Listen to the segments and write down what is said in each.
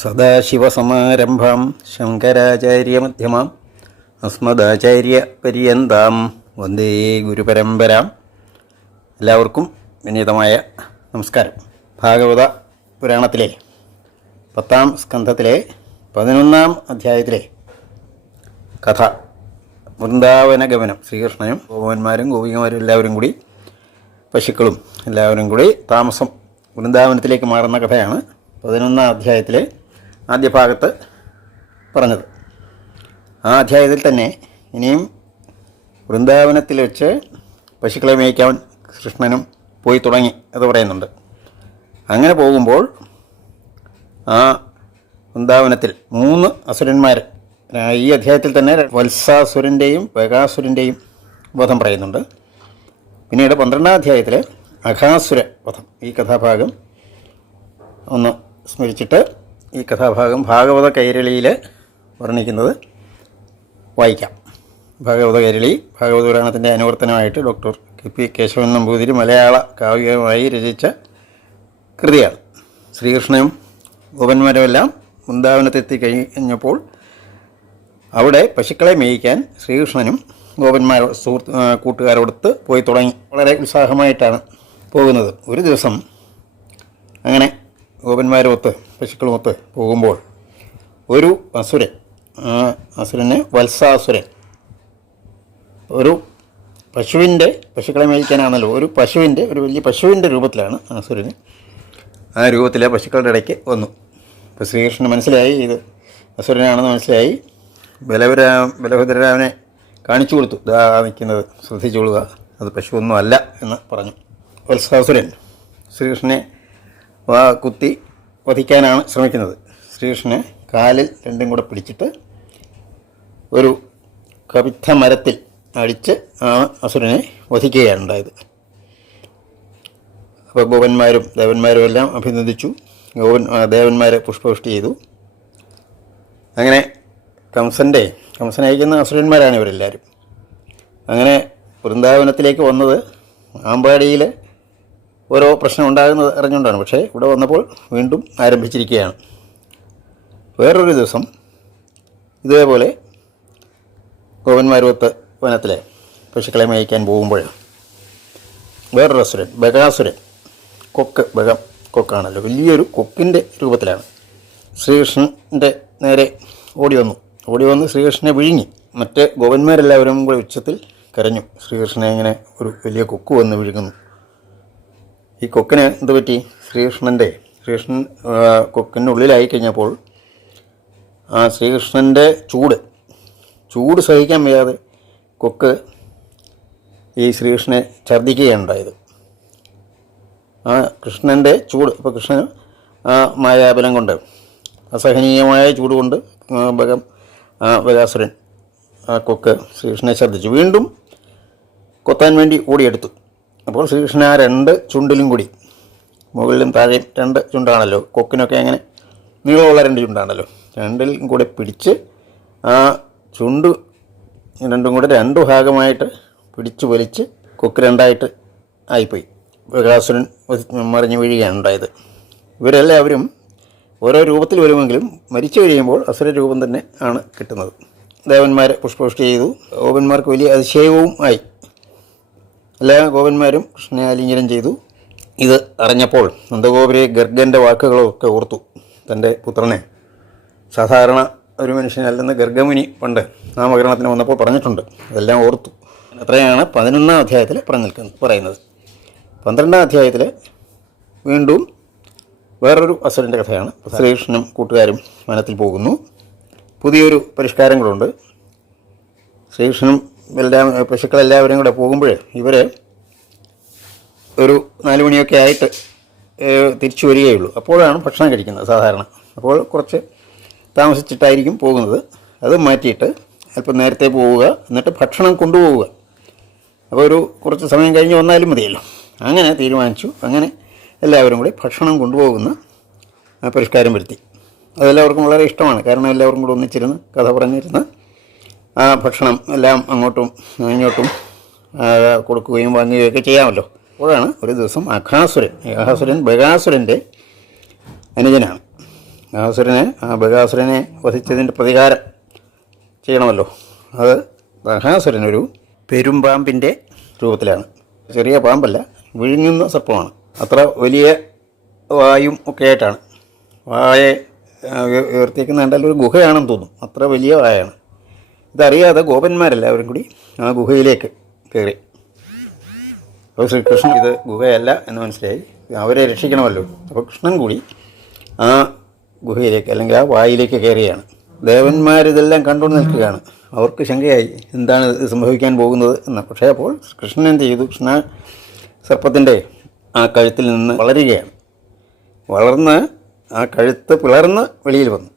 സദാശിവസമാരംഭാം ശങ്കരാചാര്യമധ്യമാം അസ്മദാചാര്യപര്യന്താം വന്ദേ ഗുരുപരമ്പരാം. എല്ലാവർക്കും വിനീതമായ നമസ്കാരം. ഭാഗവത പുരാണത്തിലെ പത്താം സ്കന്ധത്തിലെ പതിനൊന്നാം അധ്യായത്തിലെ കഥ. വൃന്ദാവന ഗമനം ശ്രീകൃഷ്ണനും ഗോപന്മാരും ഗോപികമാരും എല്ലാവരും കൂടി പശുക്കളും എല്ലാവരും കൂടി താമസം വൃന്ദാവനത്തിലേക്ക് മാറുന്ന കഥയാണ് പതിനൊന്നാം അധ്യായത്തിലെ ആദ്യ ഭാഗത്ത് പറഞ്ഞത്. ആ അധ്യായത്തിൽ തന്നെ ഇനിയും വൃന്ദാവനത്തിൽ വെച്ച് പശുക്കളെ മേയ്ക്കാൻ കൃഷ്ണനും പോയി തുടങ്ങി എന്ന് പറയുന്നുണ്ട്. അങ്ങനെ പോകുമ്പോൾ ആ വൃന്ദാവനത്തിൽ മൂന്ന് അസുരന്മാർ ഈ അധ്യായത്തിൽ തന്നെ വത്സാസുരന്റെയും ബകാസുരന്റെയും വധം പറയുന്നുണ്ട്. പിന്നീട് പന്ത്രണ്ടാം അധ്യായത്തിൽ അഘാസുര വധം ഈ കഥാഭാഗം ഒന്ന് സ്മരിച്ചിട്ട് ഈ കഥാഭാഗം ഭാഗവത കൈരളിയിൽ വർണിക്കുന്നത് വായിക്കാം. ഭാഗവത കൈരളി ഭാഗവത പുരാണത്തിന്റെ അനുവർത്തനമായിട്ട് doctor K P Keshavan Namboothiri മലയാള കാവ്യമായി രചിച്ച കൃതിയാണ്. ശ്രീകൃഷ്ണനും ഗോപന്മാരുമെല്ലാം വൃന്ദാവനത്തെത്തി കഴിഞ്ഞപ്പോൾ അവിടെ പശുക്കളെ മേയിക്കാൻ ശ്രീകൃഷ്ണനും ഗോപന്മാർ സുഹൃത്ത് കൂട്ടുകാരോടൊത്ത് പോയി തുടങ്ങി. വളരെ ഉത്സാഹമായിട്ടാണ് പോകുന്നത്. ഒരു ദിവസം അങ്ങനെ ഗോപന്മാരുമൊത്ത് പശുക്കളുമൊത്ത് പോകുമ്പോൾ ഒരു അസുരൻ ആ അസുരന് വത്സാസുരൻ ഒരു പശുവിന്റെ പശുക്കളെ മേയിക്കാനാണല്ലോ ഒരു പശുവിന്റെ ഒരു വലിയ പശുവിന്റെ രൂപത്തിലാണ് അസുരന് ആ രൂപത്തിലെ പശുക്കളുടെ ഇടയ്ക്ക് വന്നു. അപ്പോൾ ശ്രീകൃഷ്ണന് മനസ്സിലായി ഇത് അസുരനാണെന്ന് മനസ്സിലായി. ബലവരാ ബലഭദ്രരാമനെ കാണിച്ചു കൊടുത്തു. ഇതാ നിൽക്കുന്നത് ശ്രദ്ധിച്ചുകൊള്ളുക അത് പശുവൊന്നും അല്ല എന്ന് പറഞ്ഞു. വത്സാസുരൻ ശ്രീകൃഷ്ണനെ കുത്തി വധിക്കാനാണ് ശ്രമിക്കുന്നത്. ശ്രീകൃഷ്ണനെ കാലിൽ രണ്ടും കൂടെ പിടിച്ചിട്ട് ഒരു കവിത്ത മരത്തിൽ അടിച്ച് ആ അസുരനെ വധിക്കുകയാണ് ഉണ്ടായത് അപ്പോൾ ഗോപന്മാരും ദേവന്മാരും എല്ലാം അഭിനന്ദിച്ചു. ഗോവൻ ദേവന്മാരെ പുഷ്പവൃഷ്ടി ചെയ്തു. അങ്ങനെ കംസന്റെ കംസൻ അയക്കുന്ന അസുരന്മാരാണ് ഇവരെല്ലാവരും അങ്ങനെ വൃന്ദാവനത്തിലേക്ക് വന്നത് ആമ്പാടിയിൽ ഓരോ പ്രശ്നം ഉണ്ടാകുന്നത് അറിഞ്ഞുകൊണ്ടാണ്. പക്ഷേ ഇവിടെ വന്നപ്പോൾ വീണ്ടും ആരംഭിച്ചിരിക്കുകയാണ്. വേറൊരു ദിവസം ഇതേപോലെ ഗോപന്മാരുവത്ത് വനത്തിലെ പശുക്കളെ മേയ്ക്കാൻ പോകുമ്പോൾ വേറൊരു അസുരൻ ബകാസുരൻ കൊക്ക് ബകം കൊക്കാണല്ലോ. വലിയൊരു കൊക്കിന്റെ രൂപത്തിലാണ്. ശ്രീകൃഷ്ണന്റെ നേരെ ഓടി വന്നു. ഓടി വന്ന് ശ്രീകൃഷ്ണനെ വിഴുങ്ങി. മറ്റ് ഗോപന്മാരെല്ലാവരും കൂടെ ഉച്ചത്തിൽ കരഞ്ഞു. ശ്രീകൃഷ്ണനെ ഇങ്ങനെ ഒരു വലിയ കൊക്ക് വന്ന് വിഴുങ്ങുന്നു. ഈ കൊക്കിന് എന്ത് പറ്റി? ശ്രീകൃഷ്ണന്റെ ശ്രീകൃഷ്ണൻ കൊക്കിന്റെ ഉള്ളിലായി കഴിഞ്ഞപ്പോൾ ആ ശ്രീകൃഷ്ണന്റെ ചൂട് ചൂട് സഹിക്കാൻ വയ്യാതെ കൊക്ക് ഈ ശ്രീകൃഷ്ണനെ ഛർദ്ദിക്കുകയാണ് ഉണ്ടായത്. ആ കൃഷ്ണന്റെ ചൂട് ഇപ്പോൾ കൃഷ്ണൻ മായാബലം കൊണ്ട് അസഹനീയമായ ചൂട് കൊണ്ട് ഭഗം ബകാസുരൻ ആ കൊക്ക് ശ്രീകൃഷ്ണനെ ഛർദ്ദിച്ചു. വീണ്ടും കൊത്താൻ വേണ്ടി ഓടിയെടുത്തു. അപ്പോൾ ശ്രീകൃഷ്ണൻ ആ രണ്ട് ചുണ്ടിലും കൂടി മുകളിലും താഴെയും രണ്ട് ചുണ്ടാണല്ലോ കൊക്കിനൊക്കെ അങ്ങനെ നീളമുള്ള രണ്ട് ചുണ്ടാണല്ലോ രണ്ടിലും കൂടെ പിടിച്ച് ആ ചുണ്ട് രണ്ടും കൂടെ രണ്ട് ഭാഗമായിട്ട് പിടിച്ചു വലിച്ച് കൊക്ക് രണ്ടായിട്ട് ആയിപ്പോയി. വികാസുരൻ മറിഞ്ഞു വീഴുകയാണ് ഉണ്ടായത്. ഇവരെല്ലാവരും ഓരോ രൂപത്തിൽ വരുമെങ്കിലും മരിച്ചു കഴിയുമ്പോൾ അസുര രൂപം തന്നെ ആണ് കിട്ടുന്നത്. ദേവന്മാരെ പുഷ്പവൃഷ്ടി ചെയ്തു. ഓപന്മാർക്ക് വലിയ അതിശയവും ആയി. എല്ലാ ഗോപന്മാരും കൃഷ്ണനെ ആലിംഗനം ചെയ്തു. ഇത് അറിഞ്ഞപ്പോൾ നന്ദഗോപുരെ ഗർഗന്റെ വാക്കുകളൊക്കെ ഓർത്തു. തന്റെ പുത്രനെ. സാധാരണ ഒരു മനുഷ്യനല്ലെന്ന് ഗർഗമുനി പണ്ട് നാമകരണത്തിന് വന്നപ്പോൾ പറഞ്ഞിട്ടുണ്ട്. അതെല്ലാം ഓർത്തു. അത്രയാണ് പതിനൊന്നാം അധ്യായത്തിൽ പറഞ്ഞു നിൽക്കുന്നത് പറയുന്നത്. പന്ത്രണ്ടാം അധ്യായത്തിൽ വീണ്ടും വേറൊരു അസുരന്റെ കഥയാണ്. ശ്രീകൃഷ്ണനും കൂട്ടുകാരും വനത്തിൽ പോകുന്നു. പുതിയൊരു പരിഷ്കാരങ്ങളുണ്ട്. ശ്രീകൃഷ്ണനും ബലരാമ പശുക്കളെല്ലാവരും കൂടെ പോകുമ്പോൾ ഇവർ ഒരു നാല് മണിയൊക്കെ ആയിട്ട് തിരിച്ചു വരികയുള്ളൂ. അപ്പോഴാണ് ഭക്ഷണം കഴിക്കുന്നത് സാധാരണ. അപ്പോൾ കുറച്ച് താമസിച്ചിട്ടായിരിക്കും പോകുന്നത്. അത് മാറ്റിയിട്ട് അല്പം നേരത്തെ പോവുക എന്നിട്ട് ഭക്ഷണം കൊണ്ടുപോവുക. അപ്പോൾ ഒരു കുറച്ച് സമയം കഴിഞ്ഞ് വന്നാലും മതിയല്ലോ. അങ്ങനെ തീരുമാനിച്ചു. അങ്ങനെ എല്ലാവരും കൂടി ഭക്ഷണം കൊണ്ടുപോകുന്ന പരിഷ്കാരം വരുത്തി. അതെല്ലാവർക്കും വളരെ ഇഷ്ടമാണ്. കാരണം എല്ലാവർക്കും കൂടെ ഒന്നിച്ചിരുന്ന് കഥ പറഞ്ഞിരുന്ന് ഭക്ഷണം എല്ലാം അങ്ങോട്ടും ഇങ്ങോട്ടും ആ, കൊടുക്കുകയും വാങ്ങുകയും ഒക്കെ ചെയ്യാമല്ലോ. അപ്പോഴാണ് ഒരു ദിവസം അഖാസുരൻ അഘാസുരൻ ബഗാസുരന്റെ അനുജനാണ്. ബകാസുരനെ ആ ബഗാസുരനെ വധിച്ചതിന്റെ പ്രതികാരം ചെയ്യണമല്ലോ. അത് ബകാസുരൻ ഒരു പെരുമ്പാമ്പിന്റെ രൂപത്തിലാണ്. ചെറിയ പാമ്പല്ല വിഴുങ്ങുന്ന സർപ്പമാണ്. അത്ര വലിയ വായും ഒക്കെ ആയിട്ടാണ്. വായ ആ, ഉയർത്തിയേക്കുന്ന കണ്ടാൽ ഒരു ഗുഹയാണെന്ന് തോന്നും. അത്ര വലിയ വായാണ്. ഇതറിയാതെ ഗോപന്മാരെല്ലാവരും കൂടി? ആ ഗുഹയിലേക്ക് കയറി. അപ്പോൾ ശ്രീകൃഷ്ണൻ ഇത് ഗുഹയല്ല എന്ന് മനസ്സിലായി. അവരെ രക്ഷിക്കണമല്ലോ. അപ്പോൾ കൃഷ്ണൻ കൂടി ആ ഗുഹയിലേക്ക് അല്ലെങ്കിൽ ആ വായിലേക്ക് കയറിയാണ്. ദേവന്മാരിതെല്ലാം കണ്ടുകൊണ്ട് നിൽക്കുകയാണ്. അവർക്ക് ശങ്കയായി എന്താണ് സംഭവിക്കാൻ പോകുന്നത് എന്ന്. പക്ഷേ അപ്പോൾ കൃഷ്ണൻ എന്ത് ചെയ്തു? കൃഷ്ണ സർപ്പത്തിന്റെ ആ കഴുത്തിൽ നിന്ന് വളരുകയാണ്. വളർന്ന് ആ കഴുത്ത് പിളർന്ന് വെളിയിൽ വന്നു.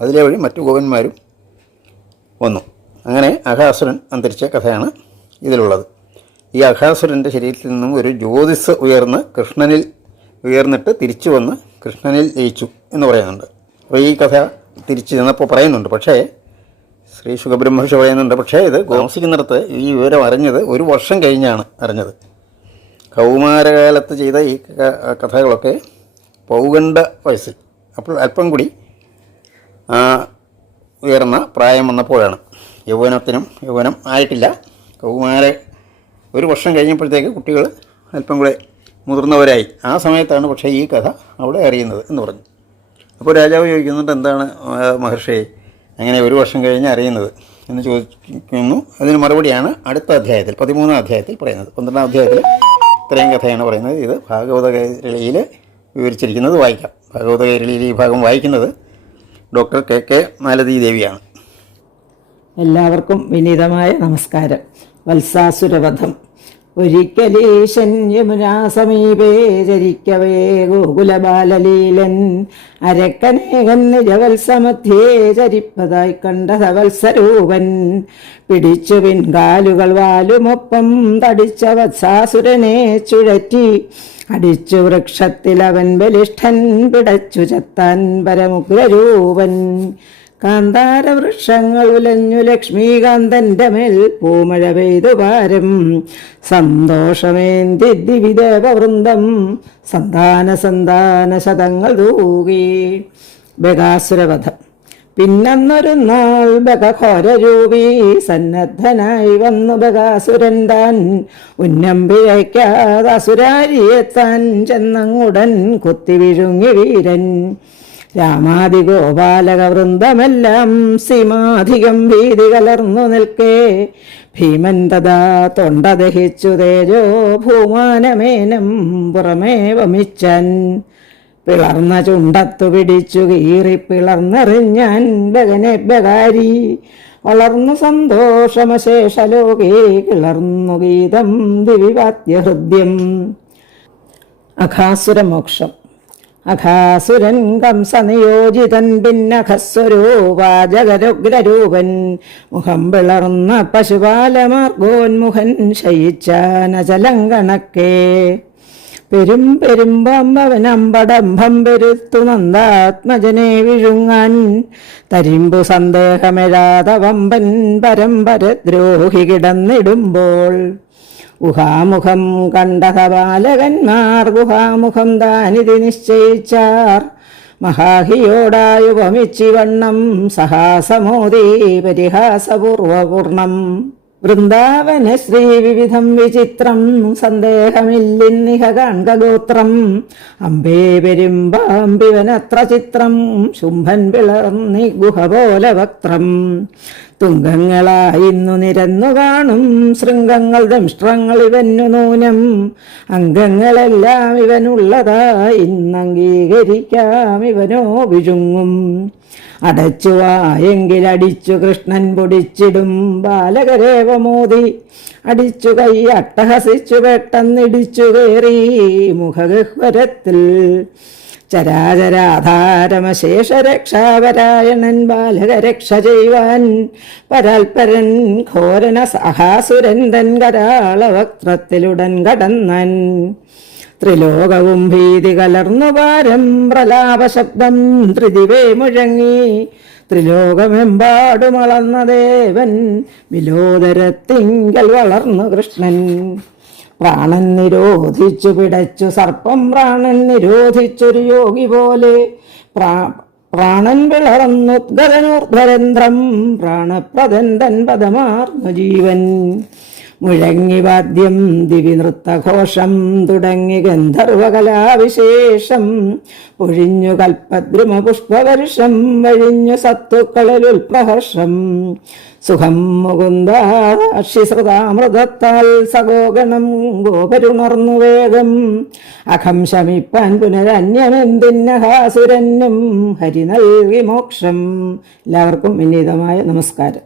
അതിലെ വഴി മറ്റു ഗോപന്മാരും വന്നു. അങ്ങനെ അഘാസുരൻ അന്തരിച്ച കഥയാണ് ഇതിലുള്ളത്. ഈ അഘാസുരന്റെ ശരീരത്തിൽ നിന്നും ഒരു ജ്യോതിസ് ഉയർന്ന് കൃഷ്ണനിൽ ഉയർന്നിട്ട് തിരിച്ചു വന്ന് കൃഷ്ണനിൽ ലയിച്ചു എന്ന് പറയുന്നുണ്ട്. അപ്പോൾ ഈ കഥ തിരിച്ചു ചെന്നപ്പോൾ പറയുന്നുണ്ട്. പക്ഷേ ശ്രീ സുഖബ്രഹ്മഷ പറയുന്നുണ്ട്. പക്ഷേ ഇത് ഗോസിക്കുന്നിടത്ത് ഈ വിവരം അറിഞ്ഞത് ഒരു വർഷം കഴിഞ്ഞാണ് അറിഞ്ഞത്. കൗമാരകാലത്ത് ചെയ്ത ഈ കഥകളൊക്കെ പൗകണ്ഠ വയസ്സിൽ അപ്പോൾ അല്പം കൂടി ഉയർന്ന പ്രായം വന്നപ്പോഴാണ്. യൗവനത്തിനും യൗവനം ആയിട്ടില്ല. കൗമാര ഒരു വർഷം കഴിഞ്ഞപ്പോഴത്തേക്ക് കുട്ടികൾ അല്പം കൂടെ മുതിർന്നവരായി. ആ സമയത്താണ് പക്ഷേ ഈ കഥ അവിടെ അറിയുന്നത് എന്ന് പറഞ്ഞു. അപ്പോൾ രാജാവ് ചോദിക്കുന്നുണ്ട് എന്താണ് മഹർഷി അങ്ങനെ ഒരു വർഷം കഴിഞ്ഞ് അറിയുന്നത്? എന്ന് ചോദിക്കുന്നു. അതിന് മറുപടിയാണ് അടുത്ത അധ്യായത്തിൽ പതിമൂന്നാം അധ്യായത്തിൽ പറയുന്നത്. പന്ത്രണ്ടാം അധ്യായത്തിൽ ഇത്രയും കഥയാണ് പറയുന്നത്. ഇത് ഭാഗവത കേരളിയിൽ വിവരിച്ചിരിക്കുന്നത് വായിക്കാം. ഭാഗവത കേരളിയിൽ ഈ ഭാഗം വായിക്കുന്നത് ഡോക്ടർ കെ കെ മാലതി ദേവിയാണ് എല്ലാവർക്കും വിനീതമായ നമസ്കാരം. വത്സാസുരവധം. ഒരിക്കലീശൻ യമുനാ സമീപേ ചരിക്കവേ ഗോകുലബാലലീലൻ. അരക്കനേകൻ നിജവത്സമധ്യേ ചരിപ്പതായി കണ്ട സവത്സരൂപൻ. പിടിച്ചു പിൻകാലുകൾ വാലുമൊപ്പം തടിച്ച വത്സാസുരനെ ചുഴറ്റി. അടിച്ചു വൃക്ഷത്തിലവൻ ബലിഷ്ഠൻ പിടച്ചു ചത്താൻ പരമുഗ്രരൂപൻ. കാന്താര വൃക്ഷങ്ങൾ ഉലഞ്ഞു ലക്ഷ്മീകാന്തന്റെ മേൽ പൂമഴ പെയ്തു പാരം. സന്തോഷമേന്തി ദിവിദേവവൃന്ദം സന്താന സന്താന ശതങ്ങൾ തൂകി. ബകാസുരവധം. പിന്നന്നൊരു നാൾ ബകഘോരരൂപി സന്നദ്ധനായി വന്നു ബകാസുരൻ താൻ. ഉന്നം ചെന്നങ്ങുടൻ കുത്തി വിഴുങ്ങി വീരൻ. രാമാദി ഗോപാലക വൃന്ദമെല്ലാം സീമാധികം ഭീതി കലർന്നു നിൽക്കേ. ഭീമൻ തഥാ തൊണ്ട ദഹിച്ചു തേജോ ഭൂമാനമേനം പുറമേ വമിച്ചൻ. പിളർന്ന ചുണ്ടത്തു പിടിച്ചു കീറി പിളർന്നെറിഞ്ഞാൻ ബഗനെ ബകാരി. വളർന്നു സന്തോഷമശേഷലോകേ കിളർന്നു ഗീതം ദിവിവാദ്യഹൃദ്യം അഘാസുരമോക്ഷം. അഘാസുരൻ കംസനിയോജിതൻ ഭിന്നഖസ്വരൂപാജകരുഗ്രരൂപൻ മുഖം പിളർന്ന പശുപാലമാർഗോന്മുഖൻ ശയിച്ചാനചലം കണക്കേ പെരും പെരുമ്പമ്പവനമ്പടംഭം പെരുത്തു നന്ദാത്മജനെ വിഴുങ്ങാൻ. തരിമ്പു സന്ദേഹമെഴാത വമ്പൻ പരമ്പരദ്രോഹി കിടന്നിടുമ്പോൾ ഗുഹാമുഖം കണ്ടത ബാലകന്മാർ ഗുഹാമുഖം താനിതി നിശ്ചയിച്ചാർ. മഹാഹിയോടായുപമിച്ചിവണ്ണം സഹാസമോദി പരിഹാസപൂർവപൂർണം. വൃന്ദാവന ശ്രീ വിവിധം വിചിത്രം സന്ദേഹമില്ലിന്നിഹ കാൺകഗോത്രം അമ്പേ പെരുമ്പാമ്പിവനത്ര ചിത്രം ശുംഭൻ പിളർന്നി ഗുഹ പോലെ വക്ത്രം. തുങ്കങ്ങളായിന്നു നിരന്നു കാണും ശൃംഗങ്ങൾ ദംഷ്ട്രങ്ങൾ ഇവന്നു നൂനം. അംഗങ്ങളെല്ലാം ഇവനുള്ളതായി ഇന്നംഗീകരിക്കാം ഇവനോ വിഴുങ്ങും. അടച്ചു വായെങ്കിൽ അടിച്ചു കൃഷ്ണൻ പൊടിച്ചിടും ബാലകരേവമോദി അടിച്ചു കൈ അട്ടഹസിച്ചു പെട്ടെന്നിടിച്ചു കയറി മുഖഗഹ്വരത്തിൽ. ചരാചരാധാരമശേഷരക്ഷാപരായണൻ ബാലകരക്ഷ ചെയ്യുവാൻ പരാൽപരൻ ഘോരന സഹാസുരൻ തൻ കരാളവക്ത്രത്തിലുടൻ കടന്നൻ. ത്രിലോകവും ഭീതി കലർന്നു പാരം പ്രലാപശബ്ദം ത്രിദിവേ മുഴങ്ങി. ത്രിലോകമെമ്പാടുമളന്ന ദേവൻ വിലോദരത്തിങ്കൽ വളർന്നു കൃഷ്ണൻ. പ്രാണൻ നിരോധിച്ചു പിടച്ചു സർപ്പം പ്രാണൻ നിരോധിച്ചൊരു യോഗി പോലെ. പ്രാ പ്രാണൻ പിളർന്നുദ്ഗതനൂർധ്വരന്ധ്രം പ്രാണപ്രദന്തൻ പദമാർന്നു ജീവൻ. മുഴങ്ങി വാദ്യം ദിവി നൃത്തഘോഷം തുടങ്ങി ഗന്ധർവകലാവിശേഷം. പൊഴിഞ്ഞു കൽപ്പദ്രുമ പുഷ്പവർഷം വഴിഞ്ഞു സത്തുക്കളിലുൽപ്രഹർഷം സുഖം മുകുന്ദാക്ഷിശ്രുതാമൃതത്താൽ സഗോഗണം ഗോപരുണർന്നു വേഗം. അഖം ശമിപ്പാൻ പുനരന്യമെന്തിന്നഹാസുരനും ഹരി നൽകി മോക്ഷം. എല്ലാവർക്കും വിനീതമായ നമസ്കാരം.